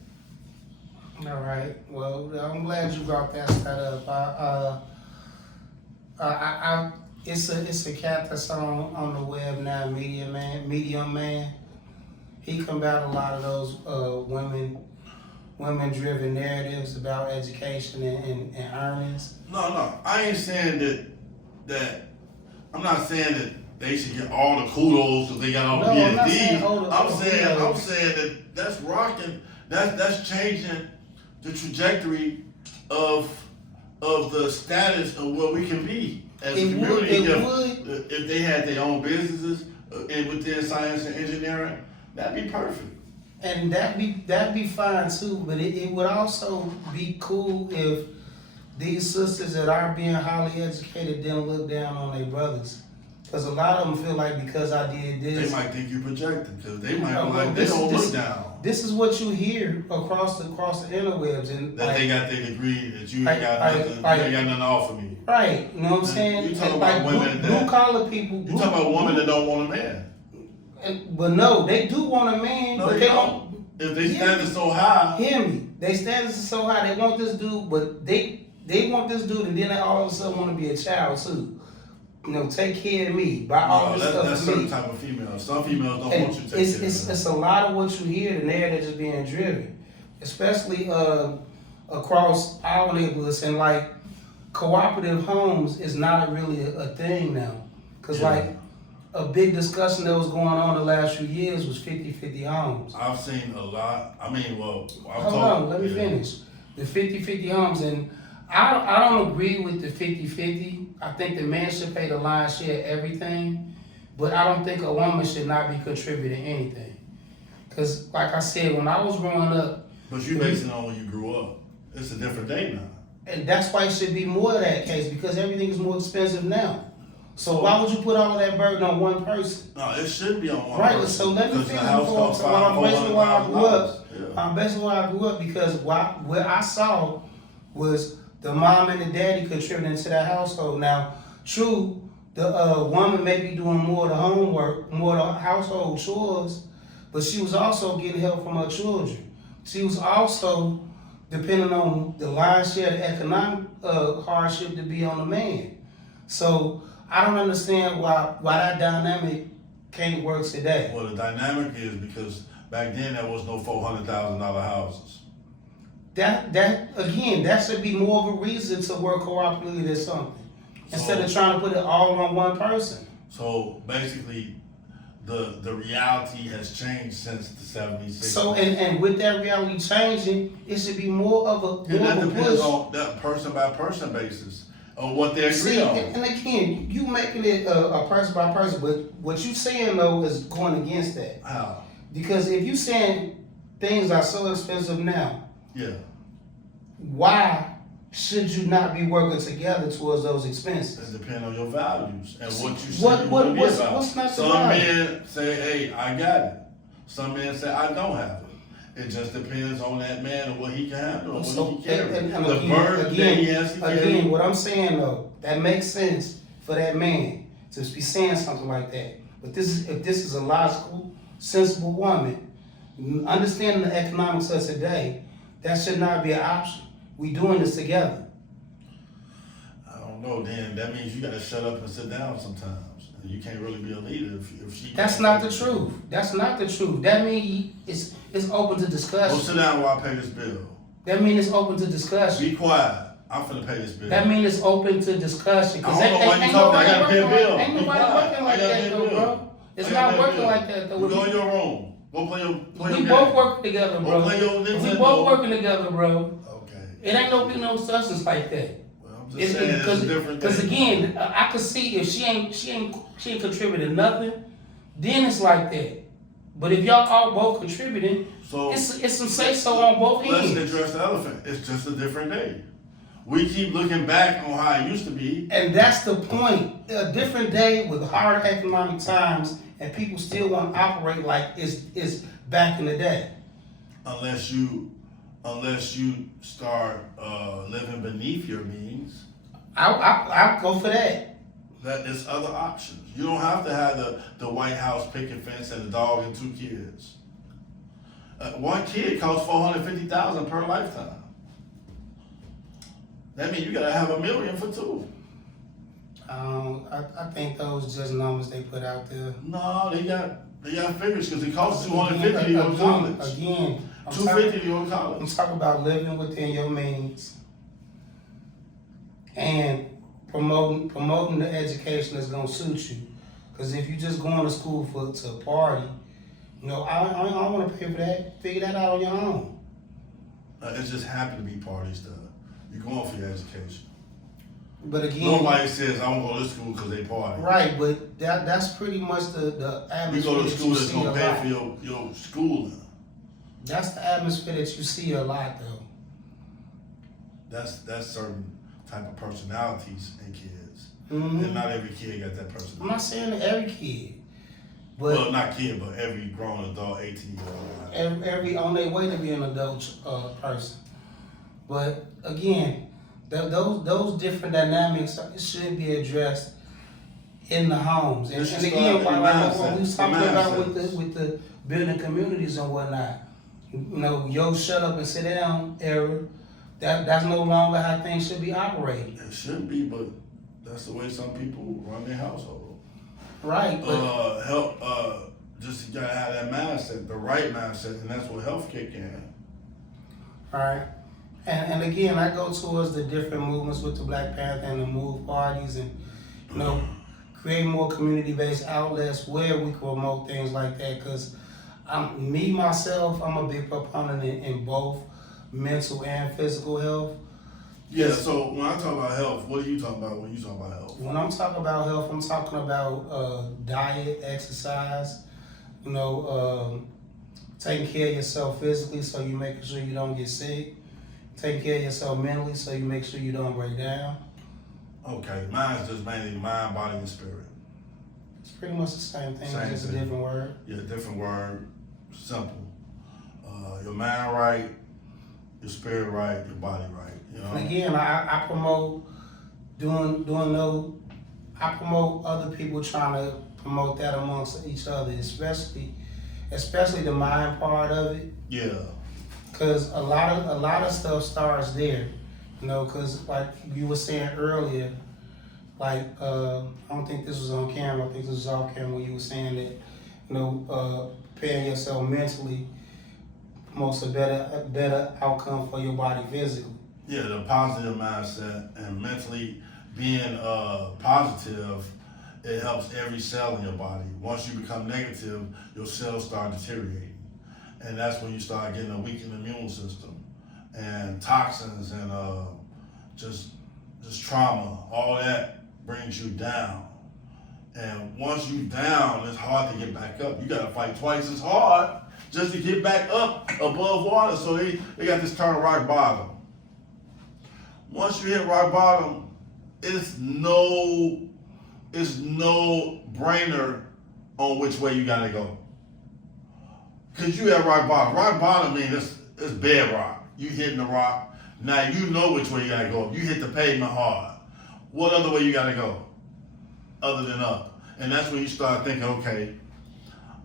it. All right. Well, I'm glad you brought that stat up. It's a cat that's on the web now, Medium Man. He combat a lot of those women-driven narratives about education and earnings. No, I ain't saying that. I'm not saying that they should get all the kudos if they got all the No, I'm not PhDs. saying all the I'm kudos. saying that that's rocking. That's changing the trajectory of the status of where we can be as a community. If they had their own businesses and within science and engineering, that'd be perfect. And that'd be fine too, but it would also be cool if these sisters that are being highly educated didn't look down on their brothers. Because a lot of them feel like because I did They this. might think you projecting because they might No, be like, they this- don't this- look down. This is what you hear across the interwebs. And That like, they got their degree, that you ain't Like- got like- nothing, like- you ain't got nothing to offer me. right, you know what I'm Man, saying? you talking And about women blue that- collar people. You talking about women that don't want a man. But no, they do want a man, No, but they they don't. If they Yeah. standing so high, hear me. They standards are so high. They want this dude, but they want this dude, and then they all of a sudden want to be a child too. You know, take care of me. Buy all no, this that's stuff for certain me. type of female. Some females don't And want you to take it's, care it's, of them. it's a lot of what you hear, the narrative is being driven, especially across our neighborhoods, and like cooperative homes is not really a thing now. Cause Yeah. like a big discussion that was going on the last few years was 50-50 homes. I've seen a lot. I mean, well, I've Hold on, let me finish. The 50-50 homes, and I don't agree with the 50-50. I think the man should pay the lion's share of everything, but I don't think a woman should not be contributing anything. Cause like I said, when I was growing up, But you basing it on when you grew up. It's a different day now. and that's why it should be more of that case, because everything is more expensive now. So why would you put all of that burden on one person? No, it should be on one Right, person. so let me Because the finish house before costs I'm basically where I grew up. $500,000. I'm basically where I grew up because where I saw was the mom and the daddy contributing to that household. Now, true, the woman may be doing more of the homework, more of the household chores, but she was also getting help from her children. She was also depending on the lion's share of the economic hardship to be on the man. So I don't understand why that dynamic can't work today. Well, the dynamic is because back then there was no $400,000 houses. That should be more of a reason to work cooperatively or something. Instead of So- trying to put it all on one person. So basically, the reality has changed since the 70s. 60s. So and with that reality changing, it should be more of And that a depends push. on that person by person basis on what they agree See, on. and again, you making it a person by person, but what you saying though is going against that. How? Because if you saying things are so expensive now, Yeah. why should you not be working together towards those expenses? It depends on your values and what you say What- you what- want to be what's- about. what's not the Some value? men say, "Hey, I got it." Some men say, "I don't have it." It just depends on that man and what he can handle and So, what he can carry. and The burden that he has to carry. again, what I'm saying though, that makes sense for that man to be saying something like that. But if this is a logical, sensible woman, understanding the economics of today, that should not be an option. We doing this together. I don't know. Then that means you got to shut up and sit down sometimes. And you can't really be a leader if she. That's not the truth. That's not the truth. That means it's open to Go discussion. sit down while I pay this bill. That means it's open to discussion. Be quiet. I'm finna pay this bill. That means it's open to discussion. I don't know why you ain't talking. I nobody gotta pay a working bill. like- Ain't Be nobody quiet. working I like gotta that pay a though, bill. bro. It's I gotta not pay a working bill. like that though. Go in your room. Go play your We game. both working together, Go bro. play your We Nintendo. both working together, bro. Okay. It ain't no substance like that. Well, I'm just saying it's a different Because thing. again, I could see if she ain't contributing nothing, then it's like that. But if y'all all both contributing, So it's some say so on both let's ends. address the elephant. It's just a different day. We keep looking back on how it used to be. And that's the point. A different day with harder economic times, and people still want to operate like it's back in the day. Unless you start living beneath your means, I go for that. that is other options. You don't have to have the White House picket fence and a dog and 2 kids. One kid costs $450,000 per lifetime. That means you gotta have $1 million for 2. I think those just numbers they put out there. No, they got figures because it costs $250 to go to college. Again, $250 to go to I'm college. talking about living within your means and promoting the education that's gonna suit you. Because if you just going to school to party, you know, I don't want to pay for that. Figure that out on your own. It just happened to be party stuff. You're going for your education. But again, Nobody says I won't go to school because they party. right? But that's pretty much the You atmosphere go to that school you that's see gonna a pay lot. for your schooling. That's the atmosphere that you see a lot, though. That's certain type of personalities in kids. Mhm. And not every kid got that I'm personality. not saying every kid, but Well, not kid, but every grown adult, 18-year-old. every on their way to be an adult person. But again, those different dynamics should be addressed in the homes. And, It should and start again, in like the what we was mindset. talking The about mindset. with the building communities and whatnot. You know, yo, shut up and sit down era. That's no longer how things should be operated. It should be, but that's the way some people run their household. Right. But Just you gotta have that mindset, the right mindset, and that's what health kick in. right. And again, I go towards the different movements with the Black Panther and the Move parties, and you know, create more community-based outlets where we can promote things like that. Because myself, I'm a big proponent in both mental and physical health. Yeah, so when I talk about health, what are you talking about when you talk about health? When I'm talking about health, I'm talking about diet, exercise, you know, taking care of yourself physically so you making sure you don't get sick, taking care of yourself mentally so you make sure you don't break down. Okay, mine's just mainly mind, body, and spirit. It's pretty much the same thing, Same just thing. a different word. Yeah, different word, simple. Your mind right, your spirit right, your body right. You know. And again, I promote I promote other people trying to promote that amongst each other, especially the mind part of it. Yeah. Cause a lot of stuff starts there, you know. Cause like you were saying earlier, like I don't think this was on camera. I think this was off camera when you were saying that, you know, preparing yourself mentally promotes a better outcome for your body physically. Yeah, the positive mindset and mentally being positive, it helps every cell in your body. Once you become negative, your cells start deteriorating. And that's when you start getting a weakened immune system and toxins and just trauma. All that brings you down. And once you're down, it's hard to get back up. You gotta fight twice as hard just to get back up above water. So they got this term rock bottom. Once you hit rock bottom, it's no brainer on which way you gotta go. Cause you at rock bottom. Rock bottom means it's bedrock. You hitting the rock. Now you know which way you gotta go. You hit the pavement hard. What other way you gotta go? Other than up. And that's when you start thinking, okay,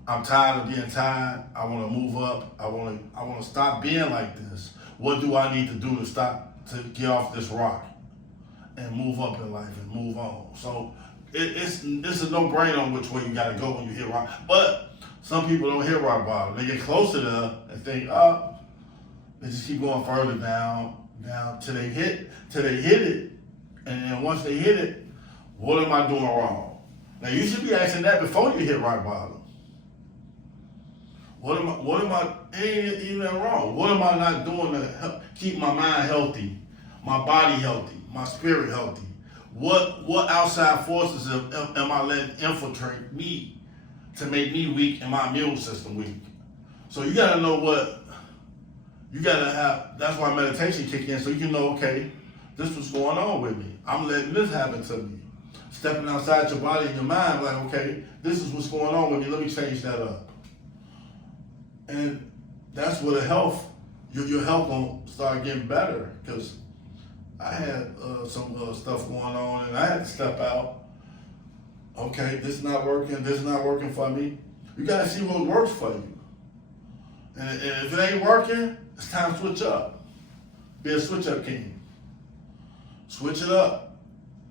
I'm tired of being tired. I wanna move up. I wanna stop being like this. What do I need to do to get off this rock and move up in life and move on? So it's a no-brainer on which way you gotta go when you hit rock. But some people don't hit rock bottom. They get closer to and think, they just keep going further down till they hit it. And then once they hit it, what am I doing wrong? Now you should be asking that before you hit rock bottom. What am I ain't even wrong? What am I not doing to help keep my mind healthy, my body healthy, my spirit healthy? What outside forces am I letting infiltrate me to make me weak and my immune system weak? So you gotta know what you gotta have. That's why meditation kick in, so you can know, okay, this was going on with me. I'm letting this happen to me. Stepping outside your body and your mind, like, okay, this is what's going on with me. Let me change that up. And that's where the health, your health gonna start getting better. Because I had some stuff going on, and I had to step out. Okay, this is not working for me. You gotta see what works for you. And if it ain't working, it's time to switch up. Be a switch up king. Switch it up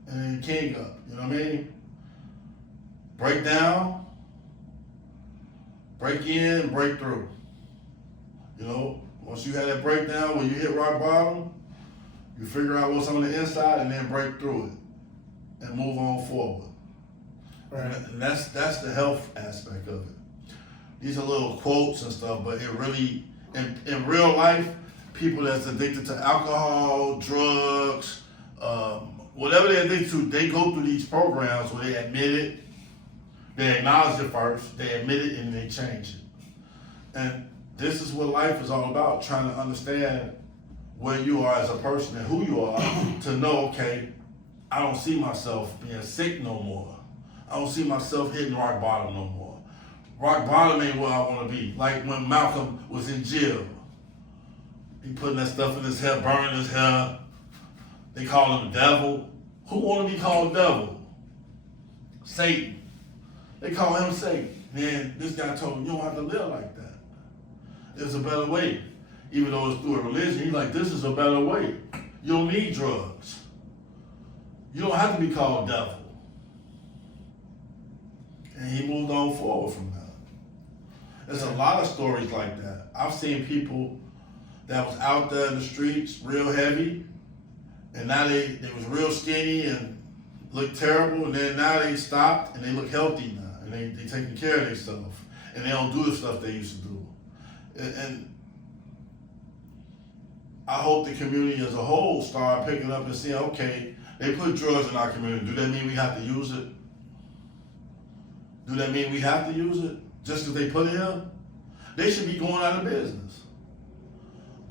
and king up. You know what I mean? Break down, break in, break through. You know, once you have that breakdown, when you hit rock bottom, you figure out what's on the inside and then break through it and move on forward. Right. And that's the health aspect of it. These are little quotes and stuff, but it really, in real life, people that's addicted to alcohol, drugs, whatever they're addicted to, they go through these programs where they admit it, they acknowledge it first, they admit it, and they change it. And this is what life is all about, trying to understand where you are as a person and who you are to know, okay, I don't see myself being sick no more. I don't see myself hitting rock bottom no more. Rock bottom ain't where I want to be. Like when Malcolm was in jail, he putting that stuff in his hair, burning his hair. They call him the devil. Who want to be called devil? Satan. They call him Satan. Then this guy told him, you don't have to live like that. There's a better way. Even though it's through a religion, he's like, this is a better way. You don't need drugs. You don't have to be called devil. And he moved on forward from that. There's a lot of stories like that. I've seen people that was out there in the streets real heavy, and now they was real skinny and looked terrible, and then now they stopped and they look healthy now, and they taking care of themselves, and they don't do the stuff they used to do. And I hope the community as a whole start picking up and saying, okay, they put drugs in our community. Do that mean we have to use it? Do that mean we have to use it just because they put it here? They should be going out of business.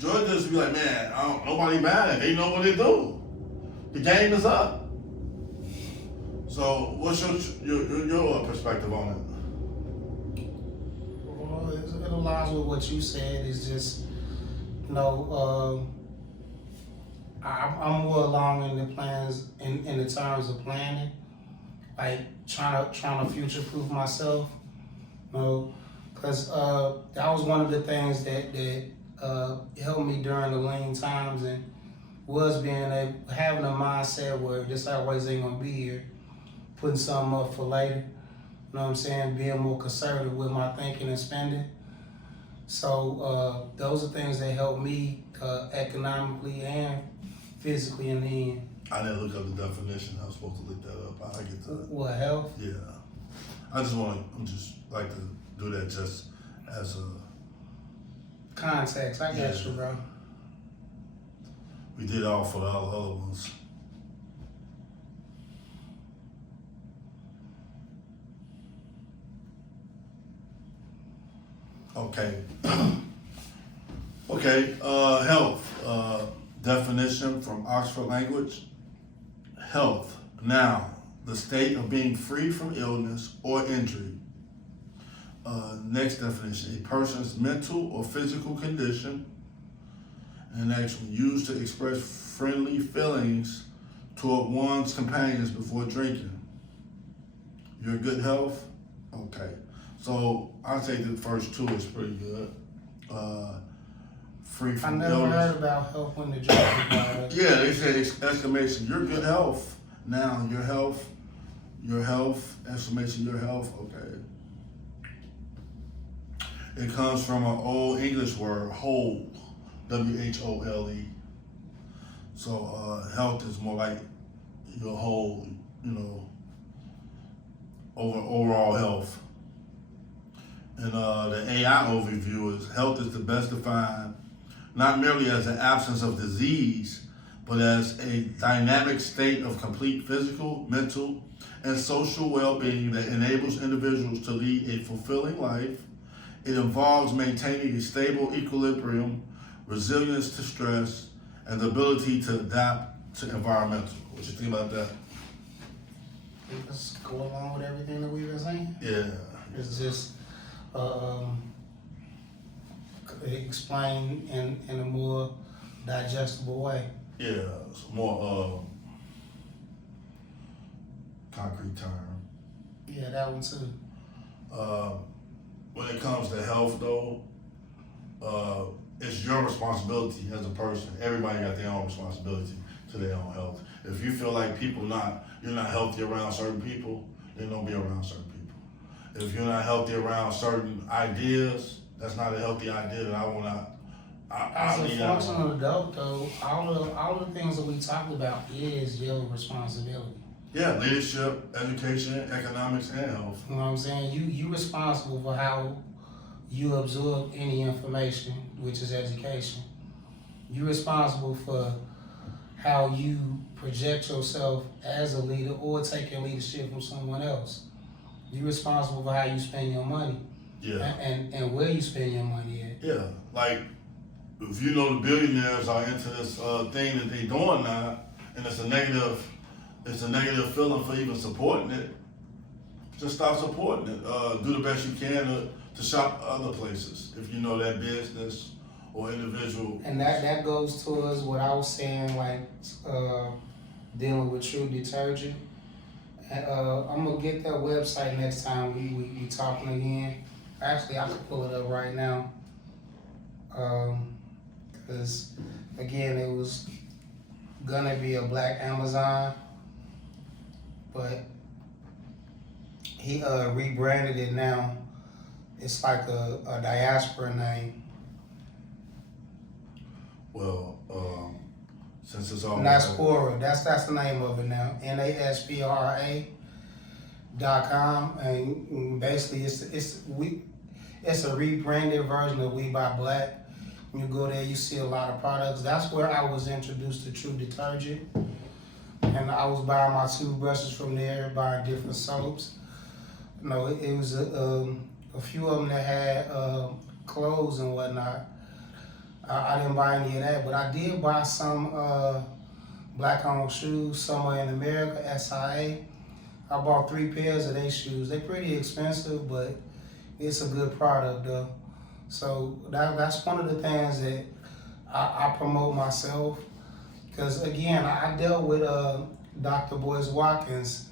Drug dealers be like, man, nobody buying it. They know what they do. The game is up. So, what's your perspective on it? Well, it aligns with what you said. It's just, I'm more along in the plans, in the terms of planning, like trying to future-proof myself, because that was one of the things that helped me during the lean times, and was having a mindset where this always ain't gonna be here, putting something up for later. You know what I'm saying? Being more conservative with my thinking and spending. So those are things that help me economically and physically in the end. I didn't look up the definition. I was supposed to look that up. I get that. What, health? Yeah. I'm just like to do that just as a context. I got you, bro. We did it all for the other ones. Okay. Okay, health. Definition from Oxford Language. Health, noun, the state of being free from illness or injury. Next definition, a person's mental or physical condition. And next one, used to express friendly feelings toward one's companions before drinking. Your good health? Okay. So I'd say the first two is pretty good. Free from illness. I never heard about health when the drink. Yeah, they say exclamation, your good health. Now, your health, exclamation, your health, okay. It comes from an old English word, whole, W-H-O-L-E. So health is more like your whole, overall health. And the AI overview is health is the best defined not merely as an absence of disease, but as a dynamic state of complete physical, mental, and social well-being that enables individuals to lead a fulfilling life. It involves maintaining a stable equilibrium, resilience to stress, and the ability to adapt to environmental. What you think about that? Let's go along with everything that we've been saying. Yeah. It's just explain in a more digestible way. Yeah, it's more concrete term. Yeah, that one too. When it comes to health though, it's your responsibility as a person. Everybody got their own responsibility to their own health. If you feel like you're not healthy around certain people, then don't be around certain people. If you're not healthy around certain ideas, that's not a healthy idea that I will not. As a functional adult, though, all the things that we talked about is your responsibility. Yeah, leadership, education, economics, and health. You know what I'm saying? You responsible for how you absorb any information, which is education. You're responsible for how you project yourself as a leader or taking leadership from someone else. You're responsible for how you spend your money. Yeah. And where you spend your money at. Yeah, like if you know the billionaires are into this thing that they doing now, and it's a negative feeling for even supporting it, just stop supporting it. Do the best you can to shop other places if you know that business or individual. And that goes towards what I was saying, like dealing with True Detergent. I'm gonna get that website next time we talking again. Actually, I can pull it up right now. Because again, it was gonna be a black Amazon, but he rebranded it now. It's like a diaspora name. Well, since it's all Naspora, that's the name of it now. NASPRA.com, and basically it's a rebranded version of We Buy Black. When you go there, you see a lot of products. That's where I was introduced to True Detergent, and I was buying my toothbrushes from there, buying different soaps. You know, it was a few of them that had clothes and whatnot. I didn't buy any of that, but I did buy some black-owned shoes somewhere in America, SIA. I bought 3 pairs of their shoes. They're pretty expensive, but it's a good product though. So that's one of the things that I promote myself. Because again, I dealt with Dr. Boyce Watkins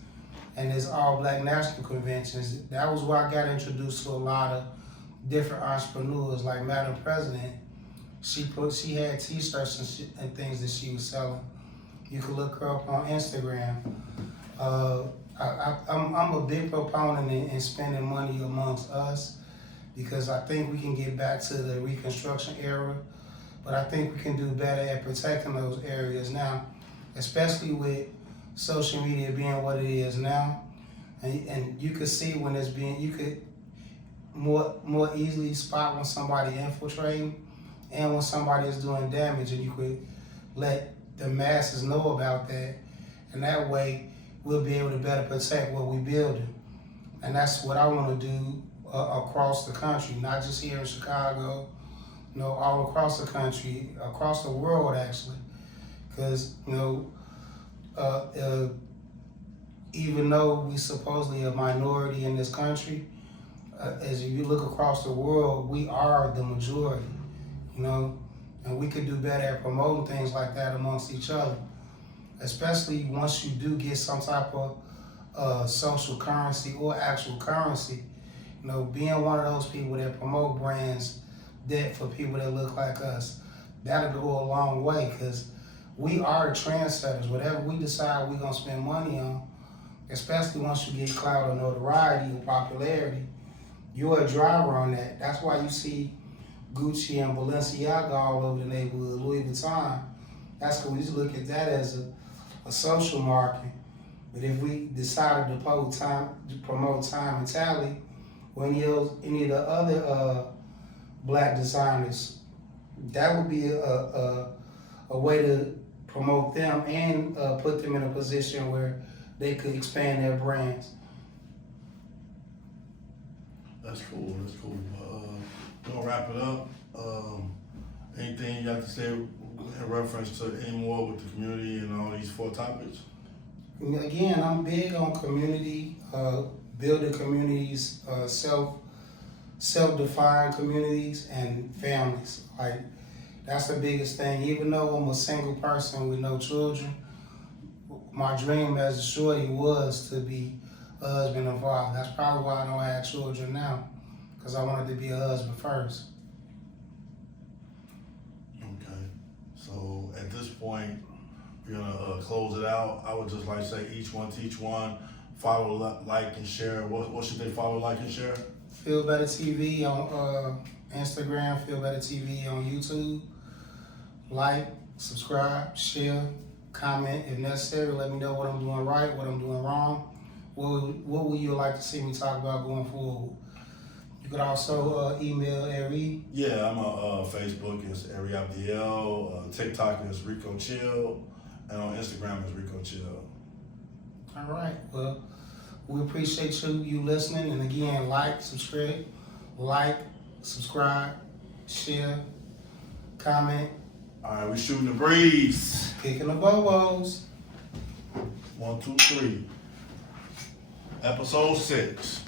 and his all-black national conventions. That was where I got introduced to a lot of different entrepreneurs, like Madam President. She had t-shirts and things that she was selling. You can look her up on Instagram. I'm a big proponent in spending money amongst us, because I think we can get back to the Reconstruction era, but I think we can do better at protecting those areas now, especially with social media being what it is now. And you could see when it's being, you could more easily spot when somebody infiltrating and when somebody is doing damage, and you could let the masses know about that, and that way we'll be able to better protect what we're building. And that's what I want to do across the country, not just here in Chicago, you know, all across the country, across the world actually. Because, you know, even though we supposedly a minority in this country, as you look across the world, we are the majority, you know, and we could do better at promoting things like that amongst each other, especially once you do get some type of social currency or actual currency. You know, being one of those people that promote brands that for people that look like us, that'll go a long way, because we are the trendsetters. Whatever we decide we're gonna spend money on, especially once you get clout or notoriety and popularity, you're a driver on that. That's why you see Gucci and Balenciaga all over the neighborhood, Louis Vuitton. That's because we just look at that as a social market. But if we decided to promote time and tally, or any of the other black designers, that would be a way to promote them and put them in a position where they could expand their brands. That's cool. That's cool. We're gonna wrap it up. Anything you have to say in reference to any more with the community and all these 4 topics? Again, I'm big on community, building communities, self-defined communities and families. Like, that's the biggest thing. Even though I'm a single person with no children, my dream as a shorty was to be a husband and father. That's probably why I don't have children now, because I wanted to be a husband first. Okay. So at this point, we're gonna close it out. I would just like to say each one teach one. Follow, like, and share. What should they follow, like, and share? Feel Better TV on Instagram, Feel Better TV on YouTube. Like, subscribe, share, comment if necessary. Let me know what I'm doing right, what I'm doing wrong. What would you like to see me talk about going forward? You could also email Ari. Yeah, I'm on Facebook is Ari Abdiel, TikTok is Rico Chill, and on Instagram is Rico Chill. All right. Well, we appreciate you listening. And again, like, subscribe, share, comment, All right, we shooting the breeze. kicking the bobos. 1, 2, 3. Episode 6.